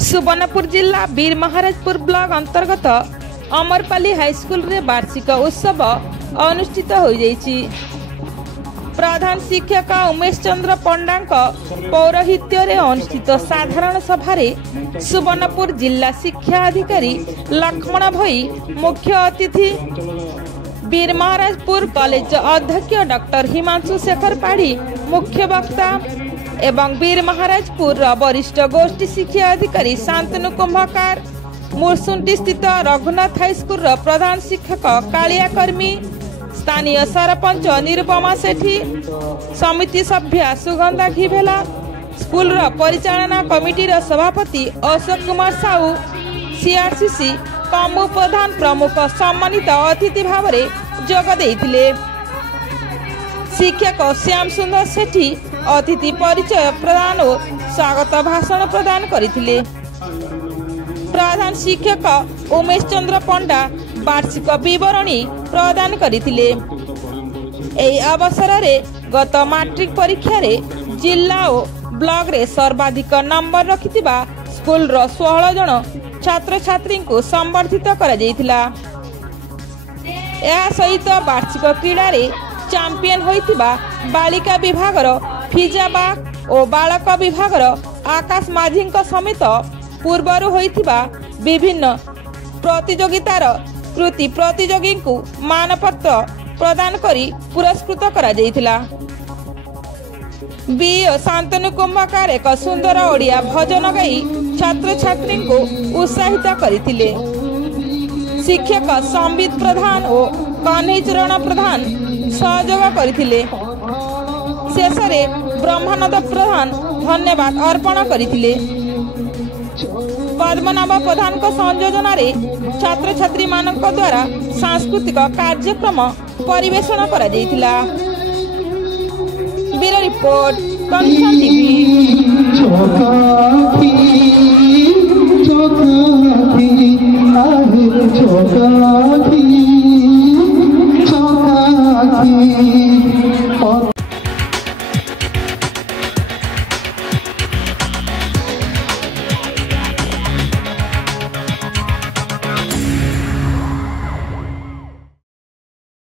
सुवर्णपुर जिला वीर महाराजपुर ब्लॉक अंतर्गत अमरपाली हाईस्कूल रे वार्षिक उत्सव अनुष्ठित हो जाइछि। प्रधान शिक्षक उमेश चंद्र पंडा पौरोहित्य रे अनुष्ठित साधारण सभा सुवर्णपुर जिला शिक्षा अधिकारी लक्ष्मण भई मुख्य अतिथि, वीर महाराजपुर कॉलेज अध्यक्ष डॉक्टर हिमांशु शेखर पाढ़ी मुख्य वक्ता एवं वीर महाराजपुर वरिष्ठ गोष्ठी शिक्षा अधिकारी शांतनु कुंभकार, मुरसुंटी स्थित रघुनाथ हाईस्कूल प्रधान शिक्षक कालिया कर्मी, स्थानीय सरपंच निरुपमा सेठी, समिति सभ्य सुगंधा घिभेला, स्कूल परिचालना कमिटी सभापति अशोक कुमार साहू, सीआरसीसी कमु प्रधान प्रमुख सम्मानित अतिथि भाव में जोग देइथिले। शिक्षक श्याम सुंदर सेठी अतिथि परिचय प्रदान और स्वागत भाषण प्रदान करथिले। प्रधान शिक्षक उमेश चंद्र पंडा वार्षिक विवरणी प्रदान करथिले। एही अवसर रे गत मैट्रिक परीक्षा रे जिला और ब्लॉक रे सर्वाधिक नंबर रखिथिबा स्कूल रो 16 जन छात्र छात्री को संबर्धित करा जायतिला। या सहित वार्षिक क्रीड़ा रे चैंपियन होइतिबा बालिका विभाग फिजाबाग और बालक विभाग आकाश माझी समेत पूर्वर होइतिबा विभिन्न प्रतियोगितार कृति प्रतियोगी को मानपत्र प्रदान करी पुरस्कृत करा जायतिला। बी शांतनु कुंभकार एक सुंदर ओडिया भजन गाई छात्र छात्री को उत्साहित करथिले। शिक्षक संबित प्रधान और कन्हई चरण प्रधान सहयोग करथिले। शेष में ब्रह्मानंद प्रधान धन्यवाद अर्पण करथिले। पद्मनाभ प्रधान को संयोजन रे छात्र छात्री मानक द्वारा सांस्कृतिक कार्यक्रम परिवेषण करा जायतिला। Bureau report connection TV.